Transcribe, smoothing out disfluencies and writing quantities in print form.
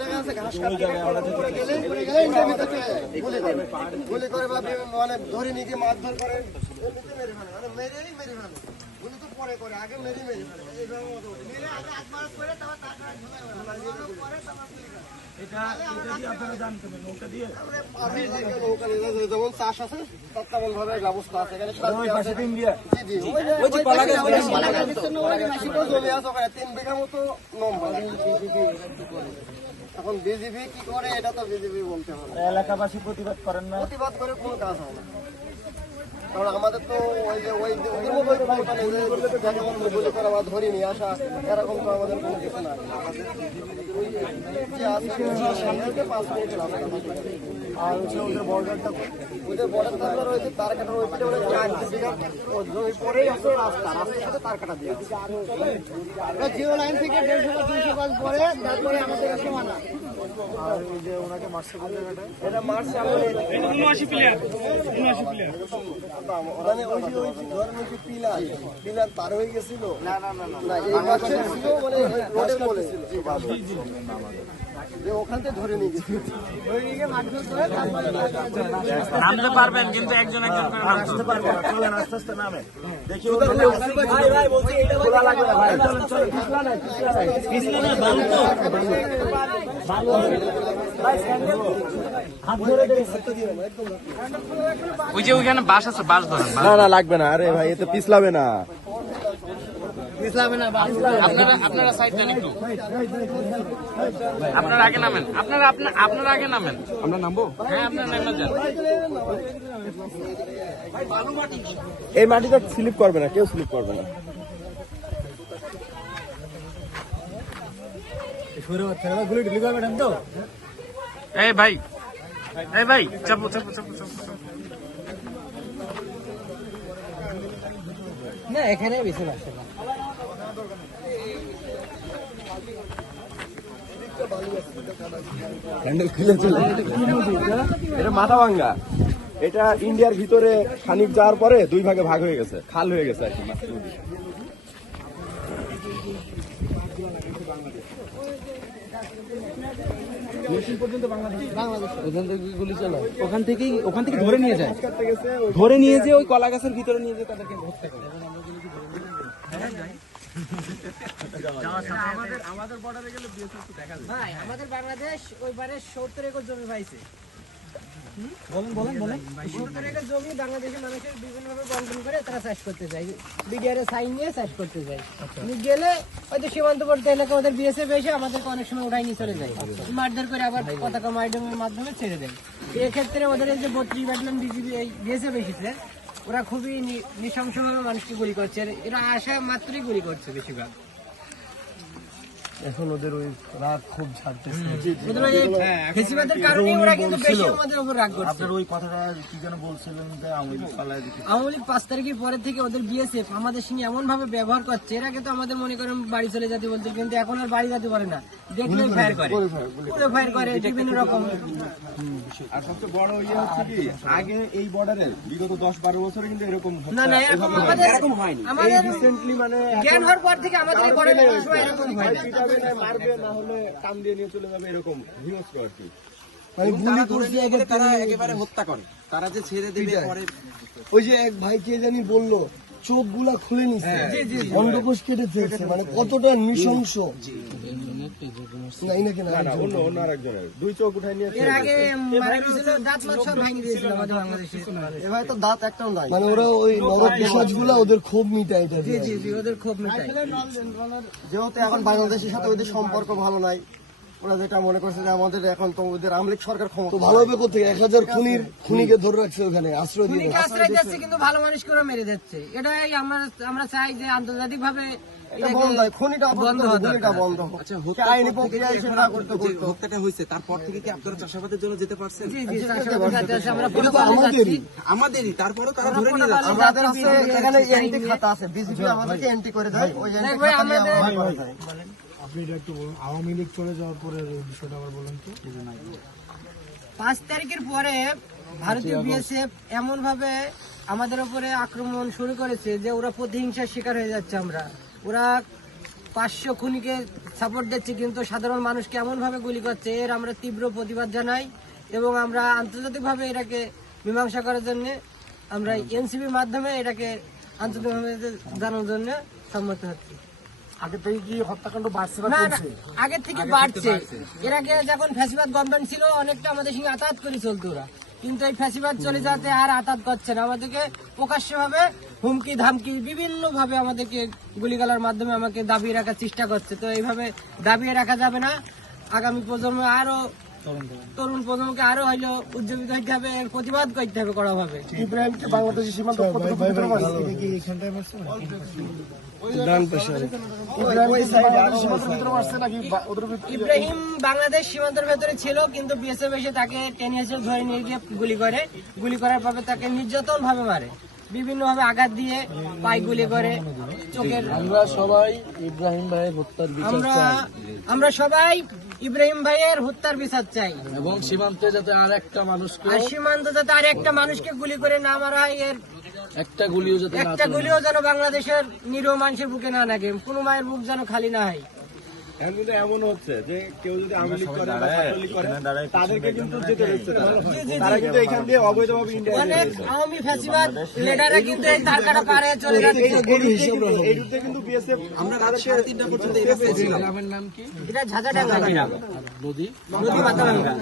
দেখা যাচ্ছে ঘাস কাটতে গুলি করে বা মানে ধরে নিয়ে মারধর করে মেরেই মেরে ফেলে গুলি তো পরে করে আগে মেরে মেরে যেমন চাষ আছে তেমন ভাবে ব্যবস্থা আছে এখানে জমি আছে ওখানে 3 বিঘা মতো নম্বর। এখন বিজেপি কি করে এটা তো বিজেপি বলতে হবে। এলাকাবাসী প্রতিবাদ করেন না? প্রতিবাদ করে কোনো কাজ হয় না, কারণ আমাদের তো ওই যে ওই গুলি করা বা ধরে নিয়ে আসা এরকম তো আমাদের কোনো কিছু নাই। আর হচ্ছে ওদের বর্ডারটা ওদের বর্ডার থাকলে রয়েছে তার কাটার ওই পিঠে ওরা 4 বিঘা জমি পরেই আছে রাস্তা, রাস্তার সাথে তার কাটা দিয়ে জিও লাইন থেকে 150 বা 200 গজ পরে তারপরে আমাদের সীমানা। আর ওই যে ওনাকে মারছে কোন জায়গাটা, এটা মারছে আমাদের 79 প্লেয়ার মানে ওই যে ধরেন ওই যে পিলার পার হয়ে গেছিল। না না না না এই মারছে ছিল মানে রোডের বলে ছিল যে ওখান থেকে ধরে নিয়ে গেছিল, ধরে নিয়ে মারধর করে তারপরে নামতে পারবেন কিন্তু একজন একজন করে নামতে পারবেন। চলেন আস্তে আস্তে নামে দেখি। ভাই ভাই বলছি এটা খোলা লাগবে না ভাই, চলেন চলেন। পিছলা না বালু তো বালু ভাই স্যান্ডেল হাত ধরে দিবেন একদম। ওই যে ওখানে বাস আছে, বাস ধরেন। না না লাগবে না, আরে ভাই এতে পিছলাবে না। আপনারা সাইড দেন একটু, আপনারা আগে নামেন, আপনারা আগে নামেন। আমরা নামবো? হ্যাঁ আপনারা নেমে যান। এই মাটিটা স্লিপ করবে না, কেউ স্লিপ করবে না। এই ভাই চাপো চাপো চাপো চাপো। না এখানে বেশি আসে না। এটা মাথা ভাঙ্গা, এটা ইন্ডিয়ার ভিতরে খানিক যাওয়ার পরে 2 ভাগে ভাগ হয়ে গেছে, খাল হয়ে গেছে আর কি। ওখান থেকে ধরে নিয়ে যায়, ধরে নিয়ে যে ওই কলা গাছের ভিতরে নিয়ে যায় তাদেরকে ধরতে হবে। আমাদের বর্ডারে গেলে দেখা যায় ভাই, আমাদের বাংলাদেশ ওই পারে 70 একর জমি পাইছে। বলেন 70 একর জমি বাংলাদেশের মানুষের বিভিন্নভাবে বন্টন করে তারা চাষ করতে যায়, বিডিআর সাইন নিয়ে চাষ করতে যায়। গেলে হয়তো সীমান্তবর্তী এলাকা ওদের বিএসএফ এসে আমাদেরকে অনেক সময় উঠাই নিয়ে চলে যায়, মারধর করে আবার পতাকা মাইডমের মাধ্যমে ছেড়ে দেয়। এক্ষেত্রে ওদের এই যে 32 ব্যাটালিয়ন বিজিবি এই বিএসএফ এসেছে, ওরা খুবই নৃশংসভাবে মানুষকে গুলি করছে, এরা আসা মাত্রই গুলি করছে বেশিরভাগ। এখন ওদের ওই রাগ খুব ছাড়তেছে, ফেসিবাদের কারণে ওরা কিন্তু বেশি আমাদের উপর রাগ করছে। আপনার ওই কথাটা কি যেন বলছিলেন যে আওয়ামী লীগ 5 তারিখের পরের থেকে ওদের বিএসএফ আমাদের সঙ্গে এমন ভাবে ব্যবহার করছে, এর আগে তো আমাদের মনে করেন বাড়ি চলে যেতে বলছে, কিন্তু এখন আর বাড়ি যেতে পারে না, দেখলে ফায়ার করে বিভিন্ন রকম। আর সবচেয়ে বড় হচ্ছে কি, আগে এই বর্ডারে বিগত 10-12 বছরে কিন্তু এরকম না এরকম হয়নি। আমাদের রিসেন্টলি মানে জ্ঞান হওয়ার পর থেকে আমাদের এই বর্ডারে এরকম হয়নি। মারবে না হলে টান দিয়ে নিয়ে চলে যাবে, এরকম হিংস্র আর কি। তারা একেবারে হত্যা করে, তারা যে ছেড়ে দেবে পরে। ওই যে এক ভাই কে জানি বললো চোখ গুলা খুলে নিচ্ছে, অন্ডকোষ কেটে ফেলছে, মানে কতটা নৃশংস। অন্য আরেকজনের 2 চোখ উঠাই নিয়ে এবার তো দাঁত একটাও নাই, মানে ওরা ওই নরক পিশাচ গুলা ওদের ক্ষোভ মিটায়, ওদের ক্ষোভ মিটায়। যেহেতু এখন বাংলাদেশের সাথে ওদের সম্পর্ক ভালো নাই, ওরা যেটা মনে করছে যে আমাদের এখন তো ওদের আওয়ামী লীগ সরকার ক্ষমতা ভালো হবে কোথায়, 1000 খুনিকে ধরে রাখছে ওখানে আশ্রয় দিচ্ছে, কিন্তু ভালো মানুষকে ওরা মেরে যাচ্ছে। এটাই আমরা চাই যে আন্তর্জাতিক ভাবে তারপর থেকে কি আপনারা চাষাবাদের জন্য যেতে পারছেন? আমাদেরই, তারপরেও তারা ধরে নিয়ে যাচ্ছে। আপনি এটা একটু বলুন, আওয়ামী লীগ চলে যাওয়ার পরে বিষয়টা আবার বলুন তো। 5 তারিখের পরে ভারতীয় বিএসএফ এমন ভাবে আমাদের উপরে আক্রমণ শুরু করেছে যে ওরা প্রতিহিংসার শিকার হয়ে যাচ্ছে আমরা। ওরা 500 খুনিকে সাপোর্ট দিচ্ছি, কিন্তু সাধারণ মানুষকে এমন ভাবে গুলি করছে, এর আমরা তীব্র প্রতিবাদ জানাই এবং আমরা আন্তর্জাতিকভাবে এটাকে মীমাংসা করার জন্য আমরা এনসিবির মাধ্যমে এটাকে আন্তর্জাতিকভাবে জানানোর জন্য সম্মত হচ্ছি। আগে থেকে কি হত্যাকাণ্ড বাড়ছে না না না, কমছে? আগের থেকে বাড়ছে। এর আগে যখন ফ্যাসিবাদ গভর্নমেন্ট ছিল অনেকটা আমাদের সঙ্গে আতাত করে চলতো ওরা, কিন্তু এই ফ্যাসিবাদ চলে যাতে আর আতাত করছে না, আমাদেরকে প্রকাশ্যভাবে হুমকি ধামকি বিভিন্ন ভাবে আমাদেরকে গুলিগালার মাধ্যমে আমাকে দাবিয়ে রাখার চেষ্টা করছে। তো এইভাবে দাবিয়ে রাখা যাবে না, আগামী প্রজন্ম আরো তরুণ প্রজন্মকে আরো হইলো উজ্জীবিত হইতে হবে, এর প্রতিবাদ করতে হবে কড়া ভাবে। ইব্রাহিমকে বাংলাদেশের সীমান্ত কতটুকু ভিতরে মারছে? ইব্রাহিমকে বাংলাদেশের সীমান্তের ভিতরে মারছে নাকি ওদের ভিতরে? ইব্রাহিম বাংলাদেশ সীমান্তের ভেতরে ছিল, কিন্তু বিএসএফ এসে তাকে টেনে এসে ধরে নিয়ে গিয়ে গুলি করার পরে তাকে নির্যাতন ভাবে মারে, বিভিন্ন ভাবে আঘাত দিয়ে পায়ে গুলি করে, চোখের। আমরা সবাই ইব্রাহিম ভাইয়ের হত্যার আমরা সবাই ইব্রাহিম ভাইয়ের হত্যার বিচার চাই এবং সীমান্তে যাতে আর একটা মানুষকে আর সীমান্ত যাতে আর একটা মানুষকে গুলি করে না মারা হয়, এর একটা গুলিও যাতে একটা গুলিও যেন বাংলাদেশের নিরীহ মানুষের বুকে না লাগে, কোনো মায়ের বুক যেন খালি না হয়। এখন কিন্তু এমন হচ্ছে যে কেউ যদি আওয়ামী লীগ করে বা ছাত্রলীগ করে তাদেরকে কিন্তু যেতে হচ্ছে তারা কিন্তু এখান দিয়ে অবৈধভাবে ইন্ডিয়া অনেক আওয়ামী ফ্যাসিবাদ লিডাররা কিন্তু এই তারকাটা পারে চলে যাচ্ছে। এই রুটে কিন্তু বিএসএফ আমরা রাত 3:30 পর্যন্ত এই রাস্তায় ছিলাম। গ্রামের নাম কি? এটা ঝাঁঝাডাঙ্গা নদী নদী মাথাভাঙ্গা।